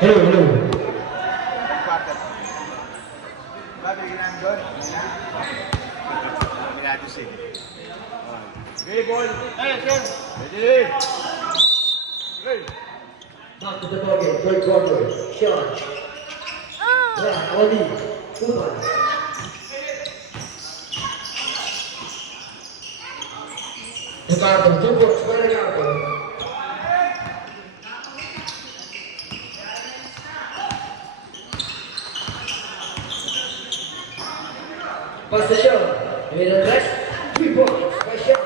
Hello, hello. Okay, ball. Hey, sir. Ready? Ready. Back to the target, third quarter. Shot. Yeah, Oli. Kuman. Ricardo, 2 points for Ricardo. Pass the shot. Middle press. 3 points by shot.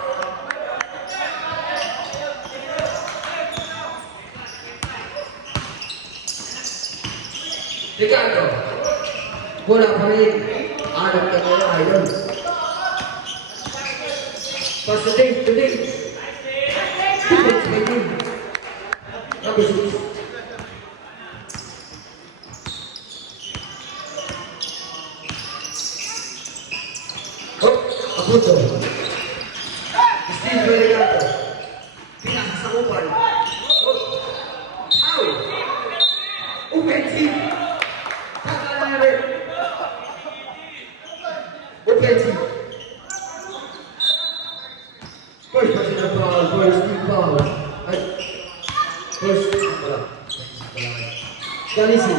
Ricardo. Bola pa rin. Anak ka ngayon, idol. Pass the Dave, to Dave. 2 points by Dave. Number 6. Oh, apunto. Steve Ricardo. Pinakasakupan. Oh, ow! Offensive. Offensive. First personal foul, first team foul. Ay, first, wala. Galisi,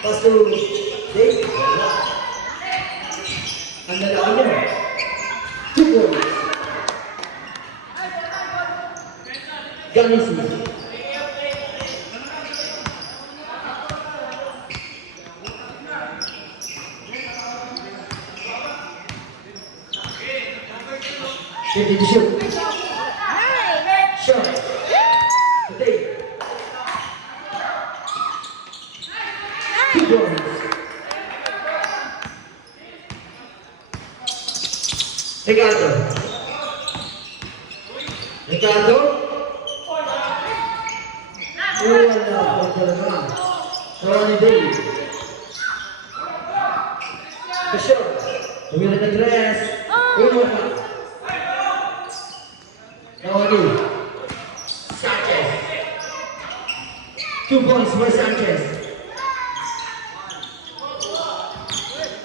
pass to Dave. Ang lalaki niya. 2 points. Galisi. Ready to shoot. Shot. Today. 2 points. Ricardo. Ricardo. Wala po talaga. Ronnie Day. The shot. Tumira ng dress. Uno pa. Ronnie. Sanchez. 2 points for Sanchez.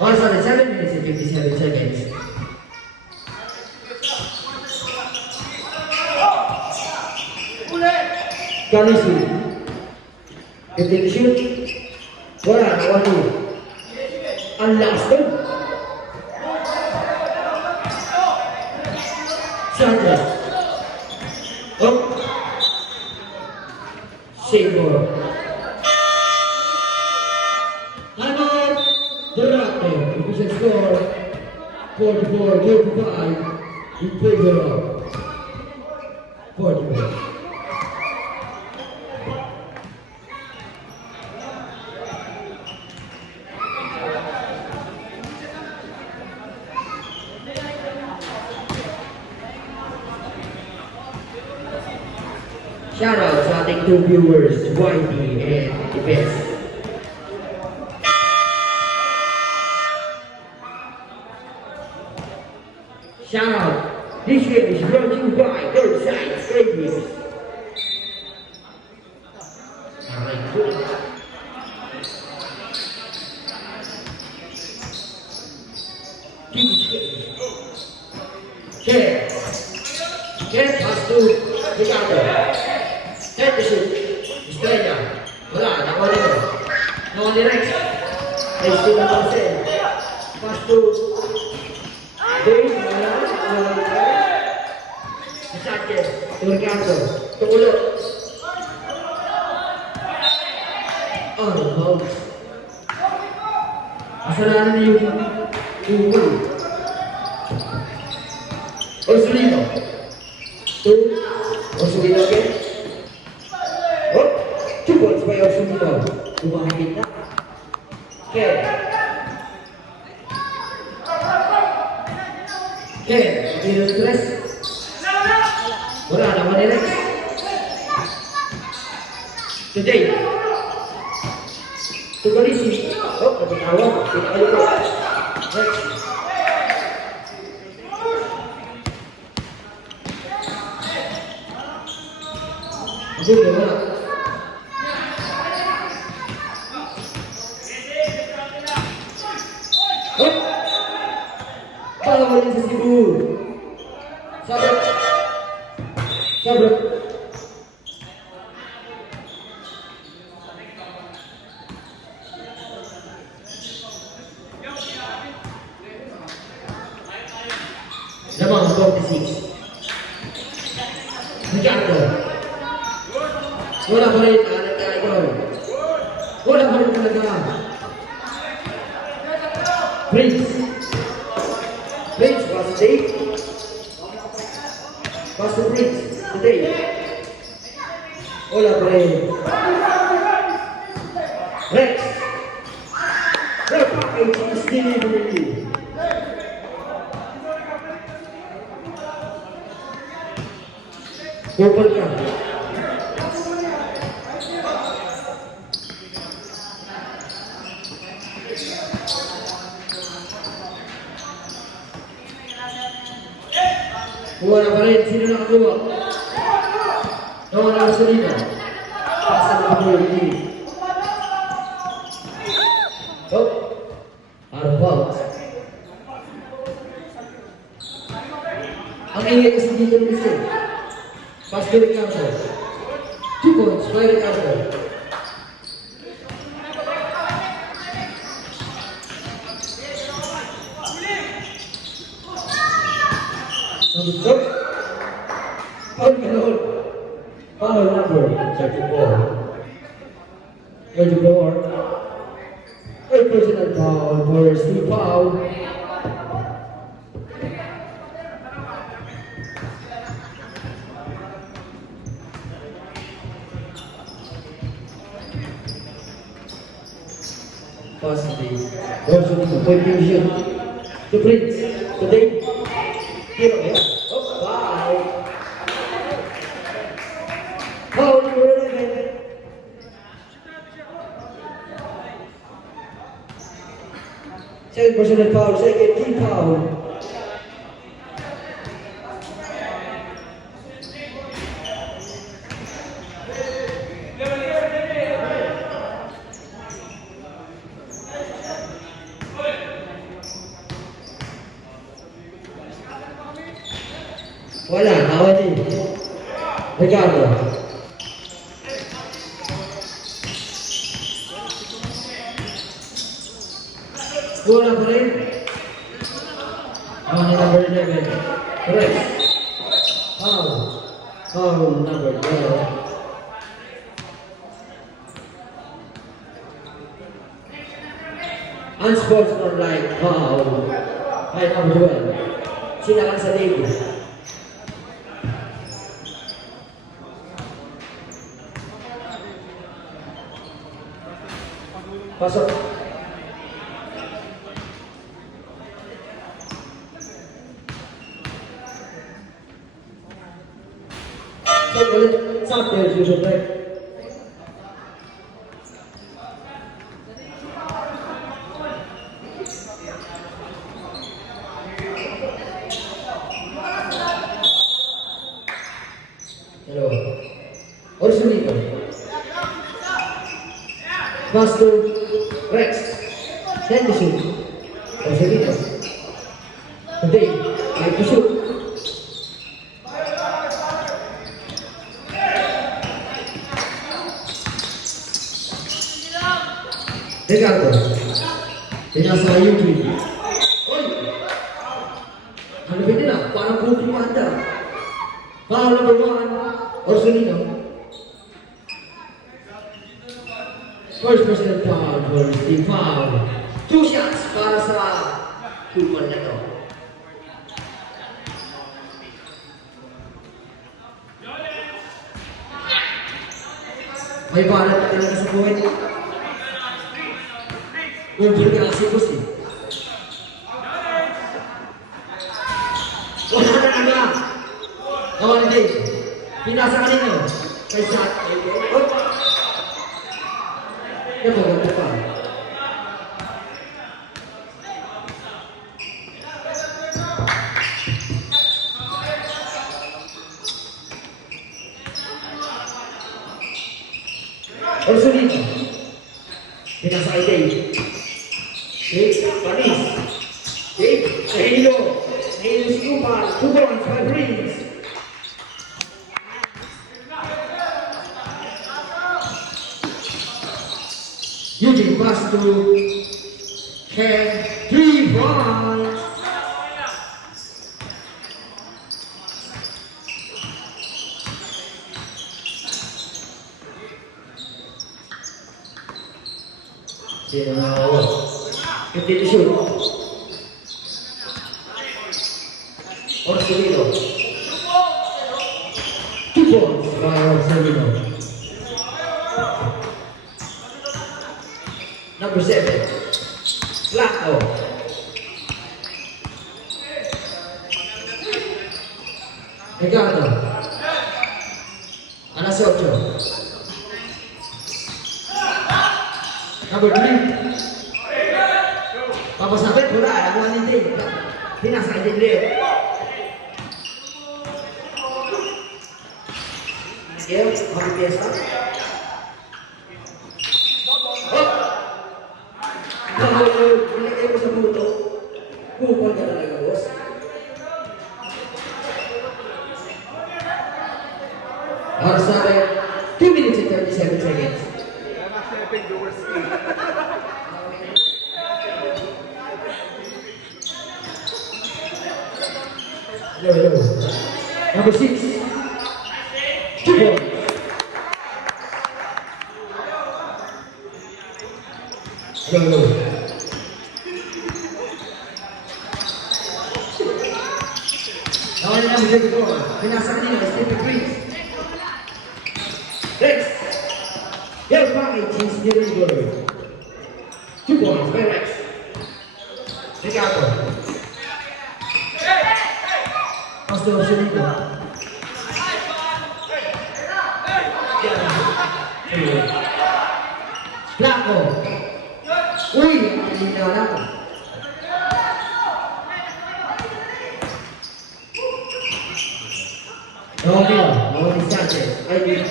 Also, 7 minutes and 57 seconds. Galisi. If they shoot, wala, 1-2. Ang last one. Sanchez. Oh. Save ball. Time out. Durante. Division score 44-45 in favor of 44. Shout out sa ating 2 viewers, YD and Ibes. Shout out. This game is brought to you by Earthside Radios. Get pass to Ricardo. Head to shoot. Estrella. Wala, nakuha no direct. Ay, sila Marcel. Pass to Dave. Wala. Sanchez. Ricardo. Tumulo. Oh, no. Kasalanan niyo yung ulo. Osulino. 2. Osulino again. Oh, 2 points by Osulino. Umahigit na. Ken. Zero stress. Wala na, manirek. Today. Tugalisi. Oh, kapitawag. Pinakaluto. Next. Good, wala. Cebu. Sabar. Sabar. Lamang 46. Ricardo. Wala pa rin. Anak ka ito. Wala pa rin talaga. Prince. Prince was today. Was the Prince today. Wala pa rin. Rex. The package is delivery. Open ka. Wala pa rin. Sino nakakuha? Nawala na sa lina. Pasa na po yung oh. Out of bounds. Ang ingay kasi dito ng isa. Pass to Ricardo. 2 points by Ricardo. Number 4. Foul number 34. 34. A personal foul for Steve Foul. Positive. Also, confusion. The Prince. Today. Here we are. Oh, bye. Foul number 11. Second personal foul. Second team foul. Wala, nawan din. Ricardo. Wala pa rin. Number 11. Correct. Foul. Foul number 12. Unsportsmanlike foul. By number 12. Sinakan sa leg. Pasok. Check ulit. Sample, usual break. Hello. Orsolino. Master Rex. Send to shoot. Orsolino. Today, like to shoot. Ricardo. Pinasa Yuki. Oy! Ano ba nila? Parang booking anda. Foul number 1. Orsolino. First personal foul for Steve Foul. 2 shots para sa kupon na to. May balat na talaga sa buhay. Kumpul ka kasi boss eh. Wala na nga. Kawan din. Pinasa ka ninyo. Kay shot. Oh! Yan maganda pa. Orsolino. Pinasa kay Dave. Dave, Panis. Dave, sa hilo. Is Umar, 2 points by Greens. Eugene pass to Ken, 3 points. Sino na ako? 50 to shoot. Orsolino. 2 points by Orsolino. Number 7. Blanco. Ricardo. Alas 8. Number 3. Papasabit, wala. Nakuha ni Dave. Pinasa kay Dave Leo. Leo, mag-piesta. Nilagay mo sa buto. Kupon ka talaga, boss. Oras natin, 2 minutes and 37 seconds. I'm actually playing the worst game. Hello. Number 6. 2 points. Hello. Nawala na ang bigay ko. Pinasa kanina, Stephen Greens. Rex. Your package is delivered. 2 points by Rex. Ricardo. Pass to Orsolino. Blanco. Uy, hindi na lang. Romeo Sanchez. Ricardo.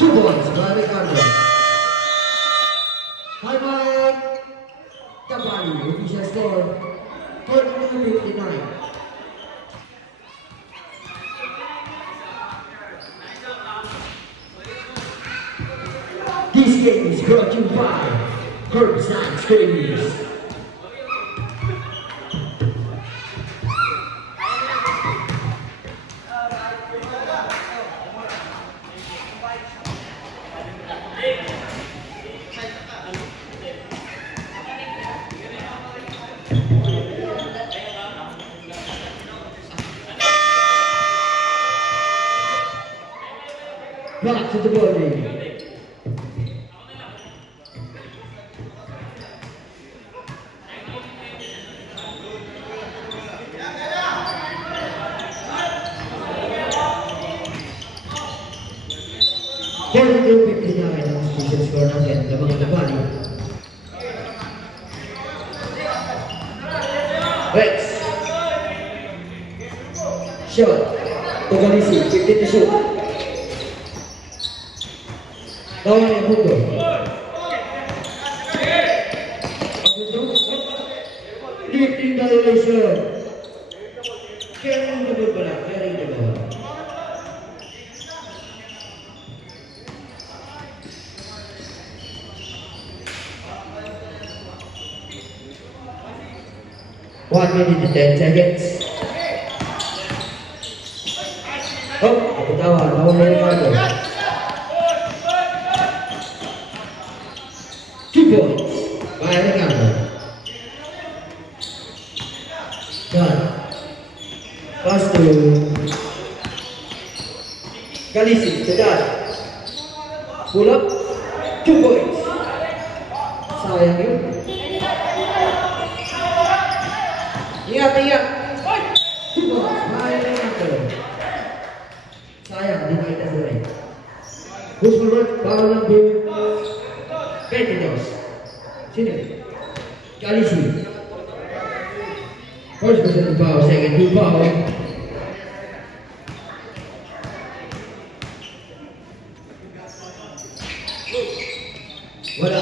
2 points by Ricardo. High five. Tabani, official score. 42-59. This game is brought to you by Curbside Screamers. Back to the building. Forty-two 59 ang special score natin ng mga Tabani. Rex. Shot. Tugalisi, 50 to shoot. Lawan yang mundo. Lifting violation. Carrying the ball pala, carrying the ball. One minute and 10 seconds. Oh, ketawa, lawan Ricardo. 2 points by Ricardo. Done. Pass to Galisi, to done. Pull up, 2 points. Sayang yun. Ingat. 2 points by Ricardo. Sayang, di kita selesai. Push forward, ball number 22. Sini. Galisi. First person to foul, second to foul. Wala.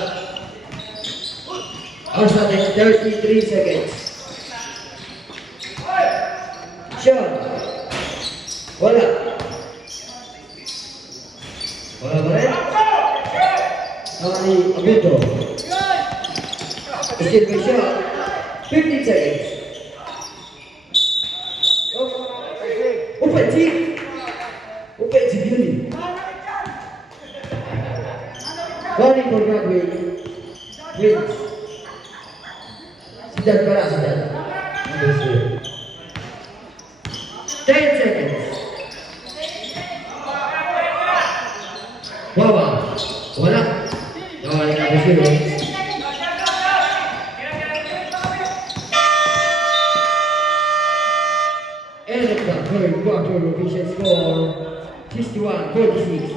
Outstanding 33 seconds. Sean. Wala. Wala pa rin. Nakani Abito. Still by Sean. 15 seconds. Offensive. Offensive yun. Running for Broadway. Wins. Sidan pala, sidan. 10 seconds. Wawa. Wala. Nakali na ba sila? End of the third quarter, official score 61-46.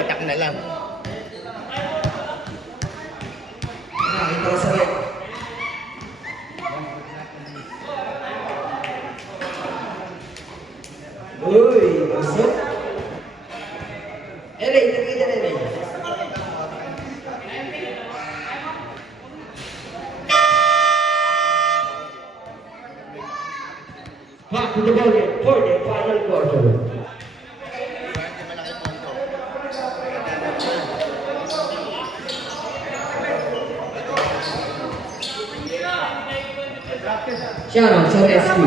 Itak na lang. Ito sa right. Uy, masuk. Elay, lagi dyan, Elay. Back to the ball game for the final quarter. Shout out sa SQ.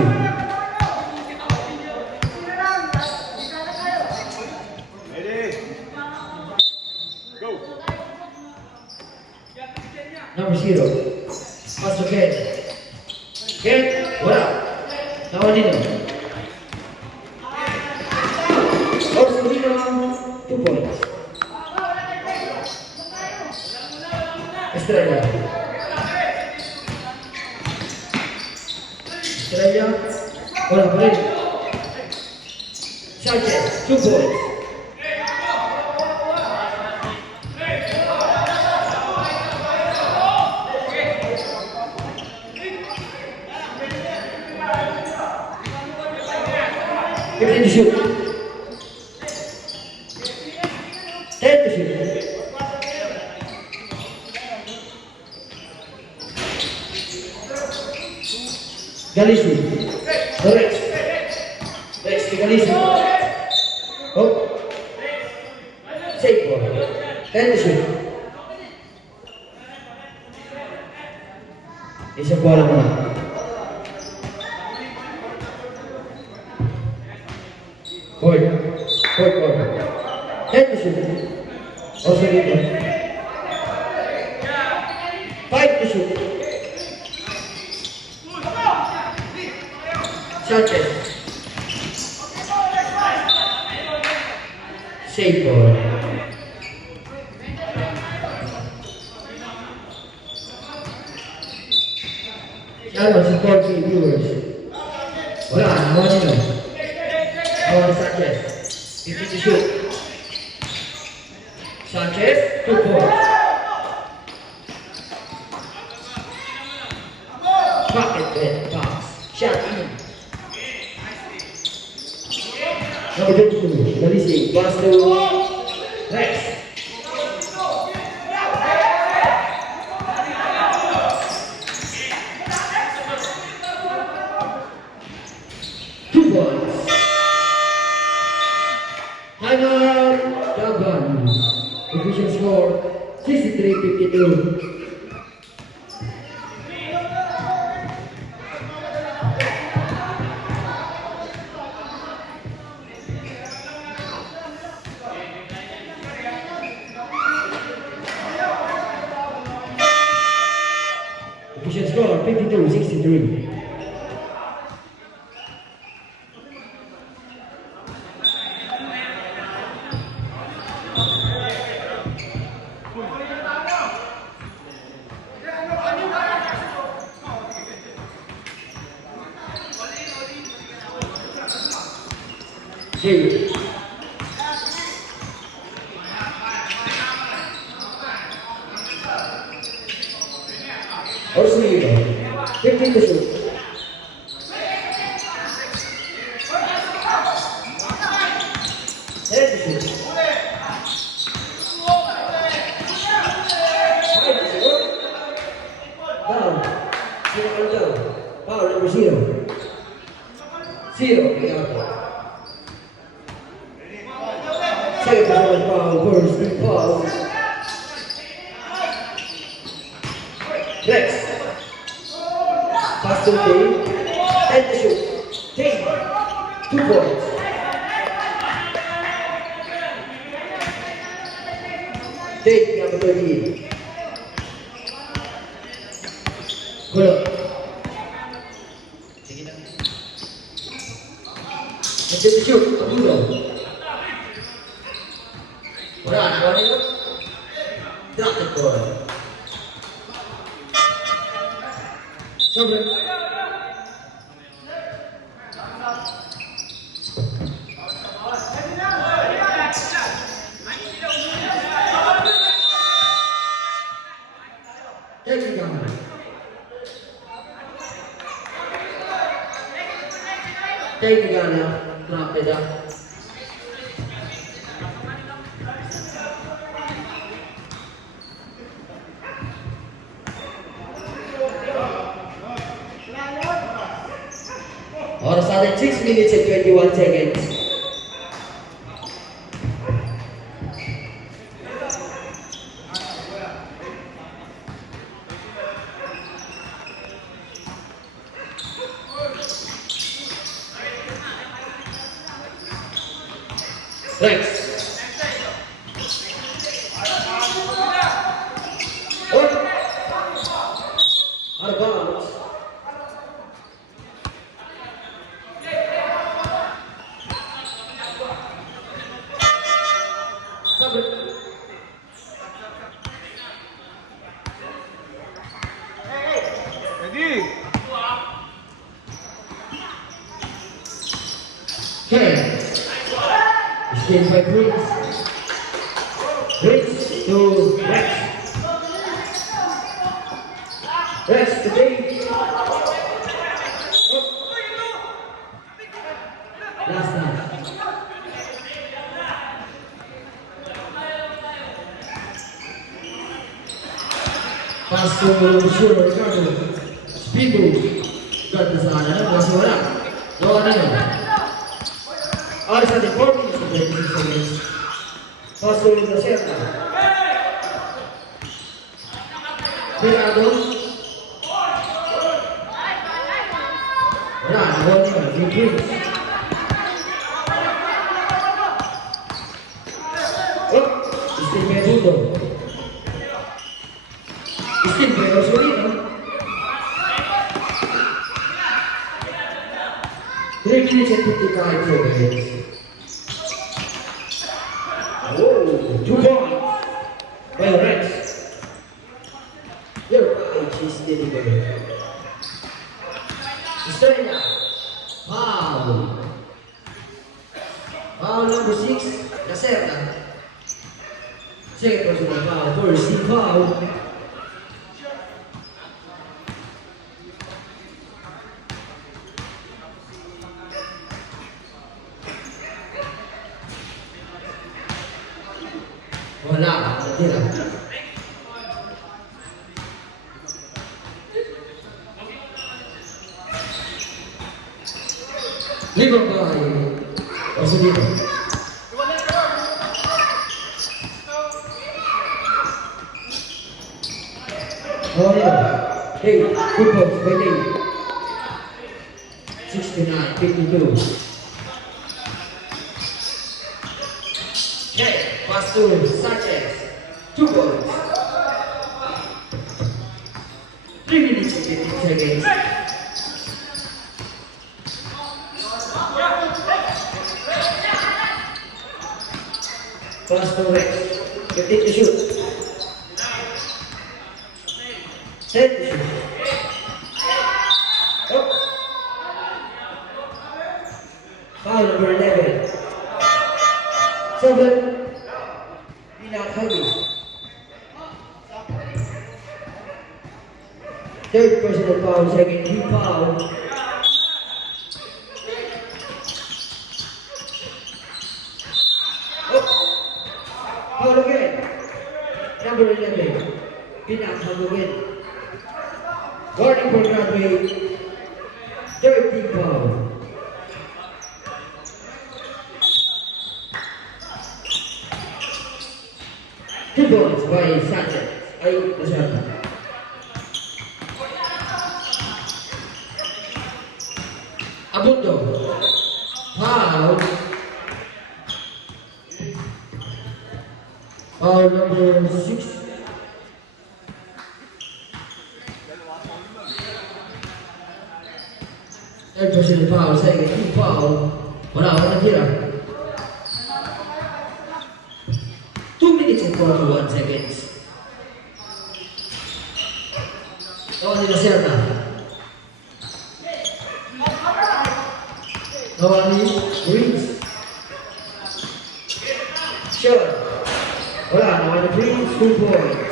Ready? Go! Number 0. Pass to Ken. Ken, wala. Nawalino. Orsolino, 2 points. Estrella. Estrella, wala pa rin. Sanchez, 2 points. Fifteen to shoot. 10 to shoot. Galisi. Rex. Rex to Galisi. Oh. Safe ball. 10 to shoot. Isang bola mo na. Point. 10 to shoot. Also dito. 5 to shoot. Sanchez. Safe ball. Shout out sa 40 viewers. Wala, nawalino. Nawal Sanchez. 50 to shoot. Sanchez, 2 points. Pocket bed pass. Shot in. Number 22, Galisi, pass to Rex. Final Daban. Division score 63-52. Division score 52-63. Hey. Orsolino, 15 to shoot. Zero, Bianco. Second personal foul, first team foul. Next. Pass to Dave. And the shoot. Dave. 2 points. Dave, number 13. Good up. And the shoot. Abudo. Wala, nagawa nila. Drop the ball. Sobre. Teknikal ya, drop it up. और साढ़े 6 minutes and 21 seconds. Thanks. Out of bounds. Ready? Okay. Escape by Prince. Prince to Rex. Rex to Dave. Last time. Pass to Shura Ricardo. Speed move. Got the sana. Masih orang. Lawan ini. Ahora sale por mí, paso de la sierra. Cuidado. Run, one, you bring. Oh, este menudo. Este gasolina. 3 minutes and 55 seconds. Whoa, 2 points. Well, Rex. Your right is delivered. Straight out. Foul. Foul number 6. Caserta. Second personal foul. First team foul. Wala, natira. Libang bahay. O sa dito. Oh, yeah. Hey, good post by Dave. 69-52. Okay, pass to Sanchez. 2 points. 3 minutes and 15 seconds. Pass to Rex. Get it to shoot. Set to shoot. Oh. Foul number 11. 7. Pinakali. Third personal foul, second team foul. Oh. Foul again. Number 11. Pinakali again. Warning for Broadway. Third team foul. 2 points by Sanchez. Ay, Lazada. Abundo. Foul. Foul number 6. Third personal foul, second team foul. Wala tira. 2 minutes and 41 seconds. Lawan ni Lacerda. Lawan ni Prince. Sure. Wala, lawan ni Prince, 2 points.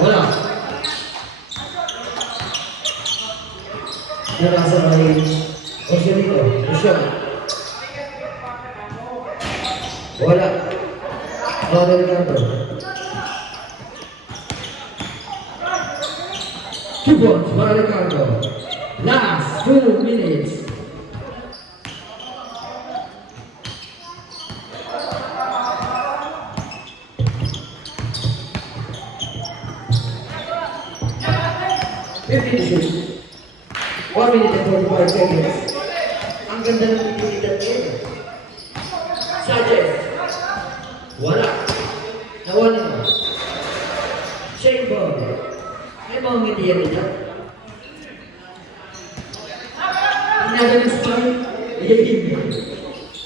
Wala. Nasa kay Osorino. Osorino. Wala. Wala Ricardo. 2 points para Ricardo. Last 2 minutes. Shoot. 1 minute and 45 seconds. Ang ganda ng pinilitan niya. Sanchez. Wala. Nawala na. Shane Ball. May mga ngiti yan nila. Inaga ng spine.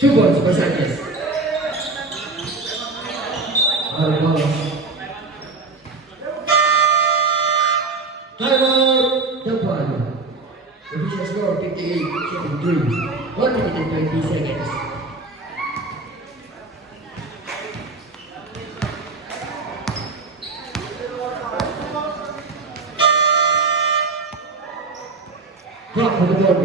2 points for Sanchez. Timeout. Dapan. Official score 58-73. 1 minute and 20 seconds. Drop for the ball.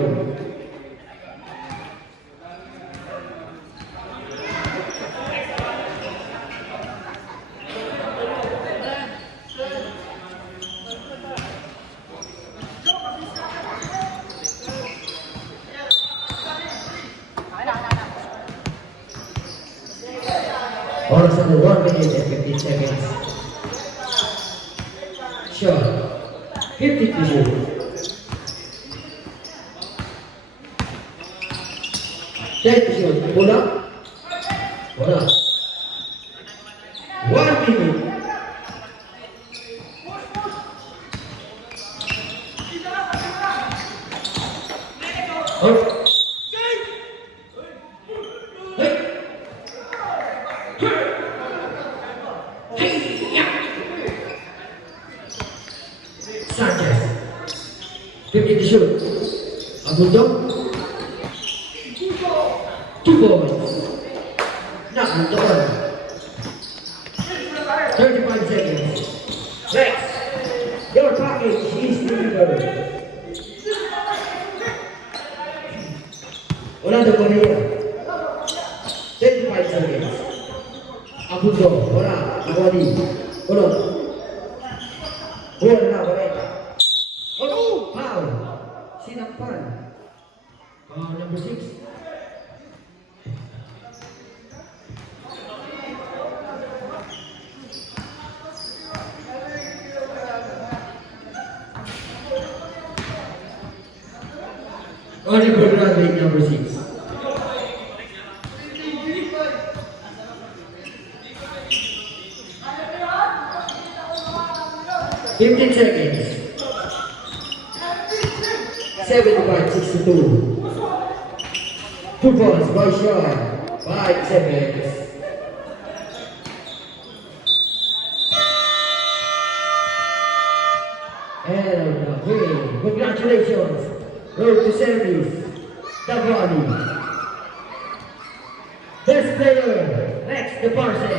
Oras under 1 minute and 15 seconds. Shot. 50 to shoot. Take to shoot. Pull up. Pull up. 1 minute. Oh. Sanchez. 50 to shoot. Abundo. 2 points. Not done. 35 seconds. Rex. Your package is delivered. Orlando Correa. 35 seconds. Abundo. Ora. Awadi. Ora. Ora na. Oh! Foul! Sinakpan. Foul number 6. Only program rate number 6. $15 seconds. 75-62. 2 points by Sean. 5 seconds. And a win. Congratulations. Road to semis. Davani. Best player. Next, the Parson.